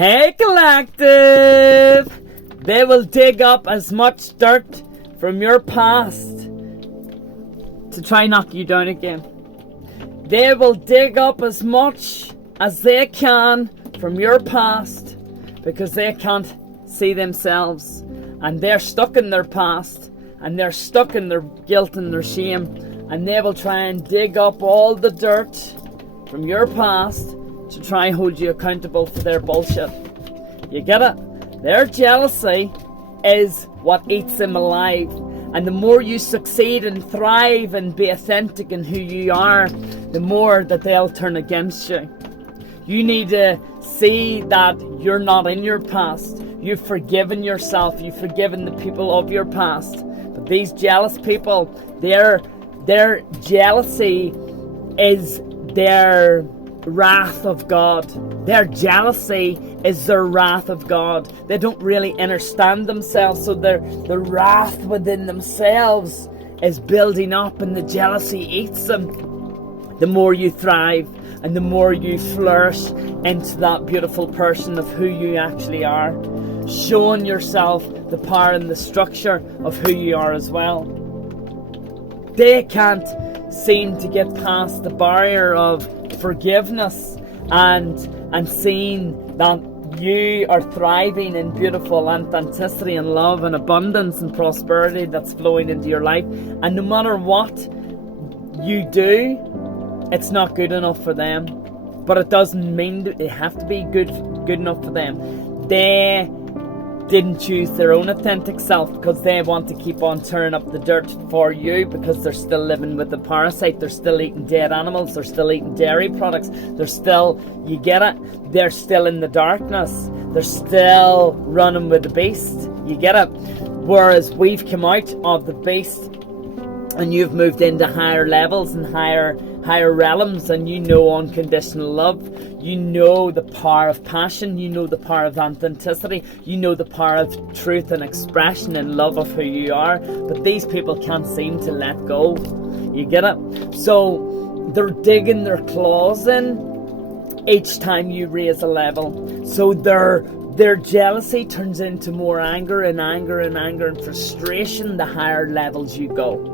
Hey Collective! They will dig up as much dirt from your past to try knock you down again. They will dig up as much as they can from your past because they can't see themselves and they're stuck in their past and they're stuck in their guilt and their shame, and they will try and dig up all the dirt from your past to try and hold you accountable for their bullshit. You get it? Their jealousy is what eats them alive. And the more you succeed and thrive and be authentic in who you are, the more that they'll turn against you. You need to see that you're not in your past. You've forgiven yourself. You've forgiven the people of your past. But these jealous people, their jealousy is their wrath of God. Their jealousy is their wrath of God. They don't really understand themselves, so the wrath within themselves is building up and the jealousy eats them. The more you thrive and the more you flourish into that beautiful person of who you actually are, showing yourself the power and the structure of who you are as well. They can't seem to get past the barrier of forgiveness and seeing that you are thriving in beautiful authenticity and love and abundance and prosperity that's flowing into your life. And no matter what you do, it's not good enough for them. But it doesn't mean that it have to be good enough for them. They didn't choose their own authentic self because they want to keep on tearing up the dirt for you because they're still living with the parasite. They're still eating dead animals. They're still eating dairy products. They're still, you get it? They're still in the darkness. They're still running with the beast. You get it? Whereas we've come out of the beast and you've moved into higher levels and higher realms, and you know unconditional love. You know the power of passion. You know the power of authenticity. You know the power of truth and expression and love of who you are. But these people can't seem to let go. You get it? So they're digging their claws in each time you raise a level. So their jealousy turns into more anger and anger and anger and frustration the higher levels you go.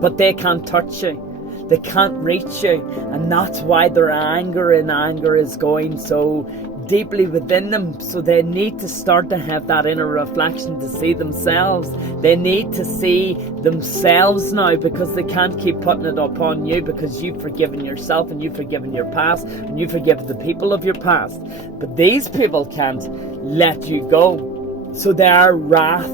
But they can't touch you. They can't reach you, and that's why their anger is going so deeply within them. So they need to start to have that inner reflection to see themselves. They need to see themselves now, because they can't keep putting it upon you, because you've forgiven yourself and you've forgiven your past and you've forgiven the people of your past. But these people can't let you go. So their wrath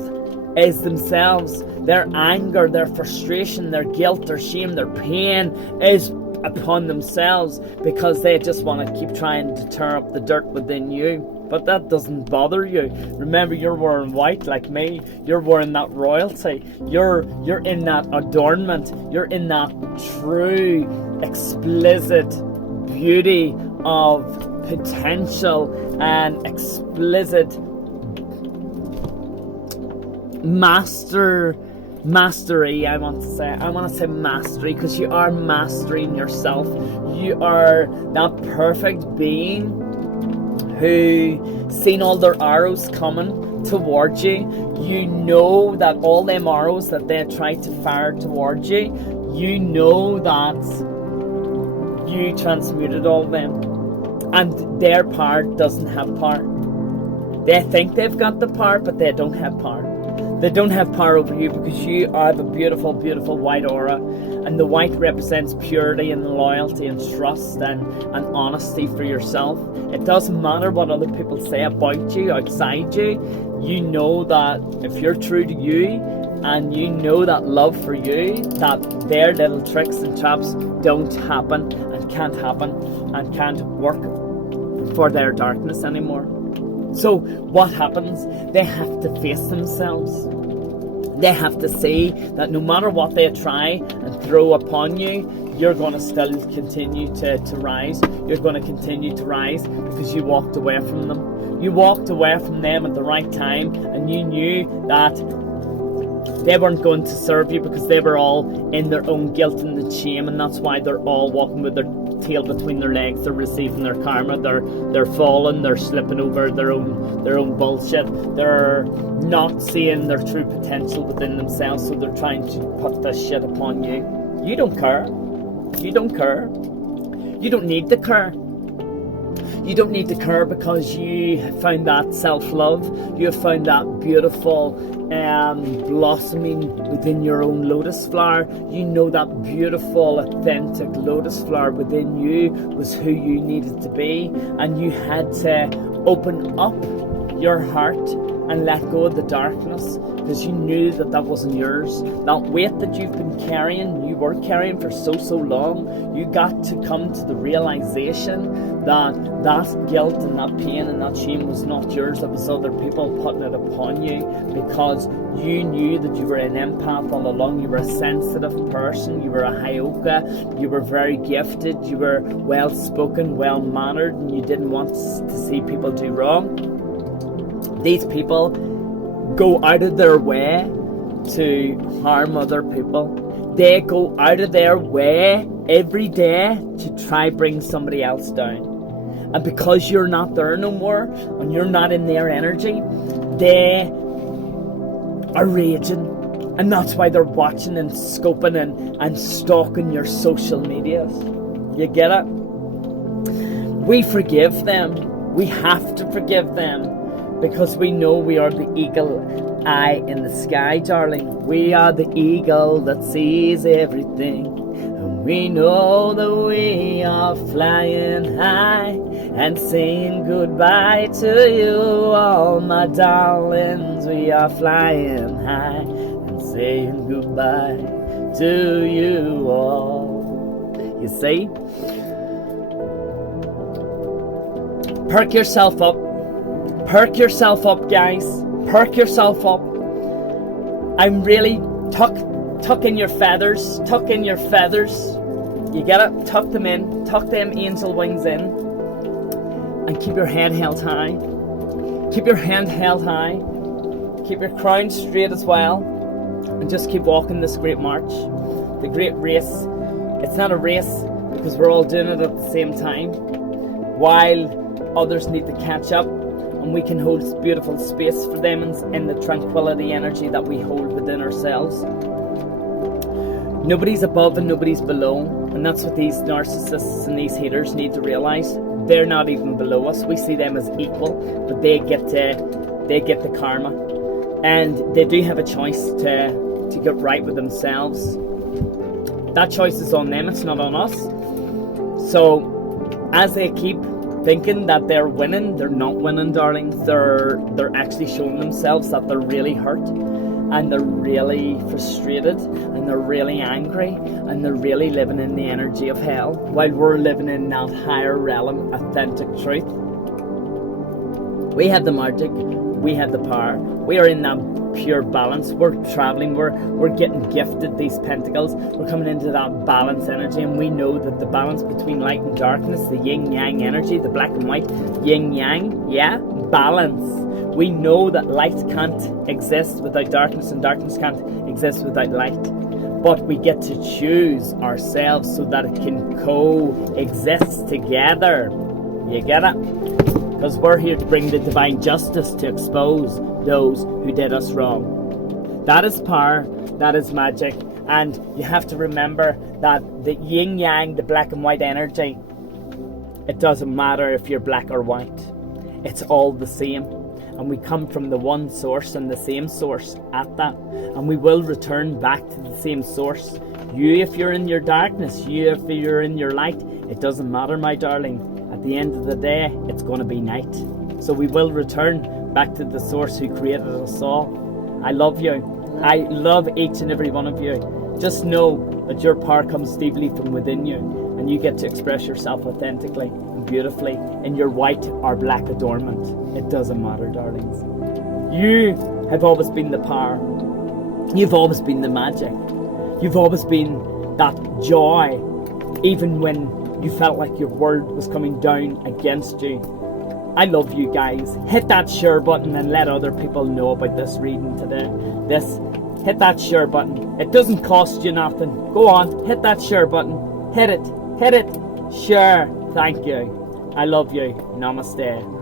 is themselves. Their anger, their frustration, their guilt, their shame, their pain is upon themselves, because they just want to keep trying to tear up the dirt within you. But that doesn't bother you. Remember, you're wearing white like me. You're wearing that royalty. You're in that adornment. You're in that true, explicit beauty of potential and explicit mastery. I want to say mastery, because you are mastering yourself. You are that perfect being who seen all their arrows coming towards you. You know that all them arrows that they try to fire towards you, you know that you transmuted all them, and their power doesn't have power. They think they've got the power, but they don't have power. They don't have power over you, because you are the beautiful, beautiful white aura. And the white represents purity and loyalty and trust and honesty for yourself. It doesn't matter what other people say about you, outside you. You know that if you're true to you, and you know that love for you, that their little tricks and traps don't happen and can't work for their darkness anymore. So what happens? They have to face themselves. They have to see that no matter what they try and throw upon you, you're going to still continue to rise. You're going to continue to rise because you walked away from them. You walked away from them at the right time, and you knew that they weren't going to serve you, because they were all in their own guilt and shame, and that's why they're all walking with their tail between their legs. They're receiving their karma. They're falling. They're slipping over their own bullshit. They're not seeing their true potential within themselves, so they're trying to put this shit upon you. You don't care. You don't care. You don't need to care. You don't need to care because you have found that self-love. You have found that beautiful blossoming within your own lotus flower. You know that beautiful, authentic lotus flower within you was who you needed to be, and you had to open up your heart and let go of the darkness because you knew that that wasn't yours. That weight that you've been carrying, you were carrying for so long, you got to come to the realization that that guilt and that pain and that shame was not yours. It was other people putting it upon you because you knew that you were an empath all along. You were a sensitive person. You were a Hyoka. You were very gifted. You were well-spoken, well-mannered, and you didn't want to see people do wrong. These people go out of their way to harm other people. They go out of their way every day to try bring somebody else down. And because you're not there no more, and you're not in their energy, they are raging. And that's why they're watching and scoping and stalking your social medias. You get it? We forgive them. We have to forgive them. Because we know we are the eagle eye in the sky, darling. We are the eagle that sees everything. And we know that we are flying high and saying goodbye to you all, my darlings. We are flying high and saying goodbye to you all. You see? Perk yourself up. Perk yourself up, guys. Perk yourself up. I'm really tuck in your feathers. Tuck in your feathers. You get it? Tuck them in. Tuck them angel wings in. And keep your head held high. Keep your hand held high. Keep your crown straight as well. And just keep walking this great march. The great race. It's not a race because we're all doing it at the same time. While others need to catch up. And we can hold beautiful space for them in the tranquility energy that we hold within ourselves. Nobody's above and nobody's below. And that's what these narcissists and these haters need to realize. They're not even below us. We see them as equal, but they get the karma. And they do have a choice to get right with themselves. That choice is on them, it's not on us. So as they keep thinking that they're winning, they're not winning, darlings. They're actually showing themselves that they're really hurt and they're really frustrated and they're really angry and they're really living in the energy of hell while we're living in that higher realm, authentic truth. We have the magic, we have the power, we are in that pure balance. We're traveling, we're getting gifted these pentacles. We're coming into that balance energy, and we know that the balance between light and darkness, the yin yang energy, the black and white, yin yang, yeah, balance. We know that light can't exist without darkness and darkness can't exist without light. But we get to choose ourselves so that it can coexist together. You get it? Because we're here to bring the divine justice to expose those who did us wrong. That is power, that is magic, and you have to remember that the yin yang, the black and white energy, it doesn't matter if you're black or white. It's all the same. And we come from the one source and the same source at that. And we will return back to the same source. You if you're in your darkness, you if you're in your light, it doesn't matter, my darling. At the end of the day, it's going to be night. So we will return back to the source who created us all. I love you. I love each and every one of you. Just know that your power comes deeply from within you, and you get to express yourself authentically and beautifully in your white or black adornment. It doesn't matter, darlings. You have always been the power. You've always been the magic. You've always been that joy, even when you felt like your world was coming down against you. I love you guys. Hit that share button and let other people know about this reading today. Hit that share button. It doesn't cost you nothing. Go on, hit that share button. Hit it. Sure, thank you. I love you. Namaste.